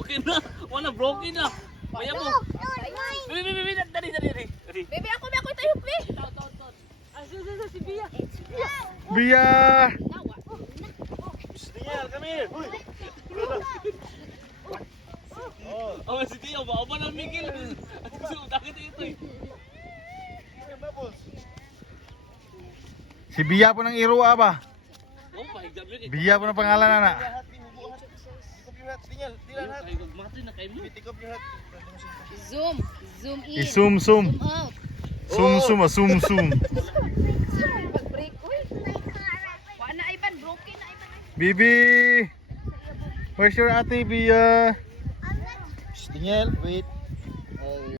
broken na. Wala, broken na. Kaya mo. Bibi, dali. Bebe, ako tayo, be. Si Bia. Bia! Tingnan, come here. Uy. Oh, si Tio, ba ng Miguel? Bakit ito eh? Si Bia po ng Irua ba? Oh, pahigdam yun eh. Bia po ng pangalan na. Matri na kayo mo. Zoom in. I-zoom. Zoom out. Zoom. Pag-break, uy. Wala na, Ivan. Broken na, Ivan. Bibi! Where's your ate, Bia? Tingnan, wait.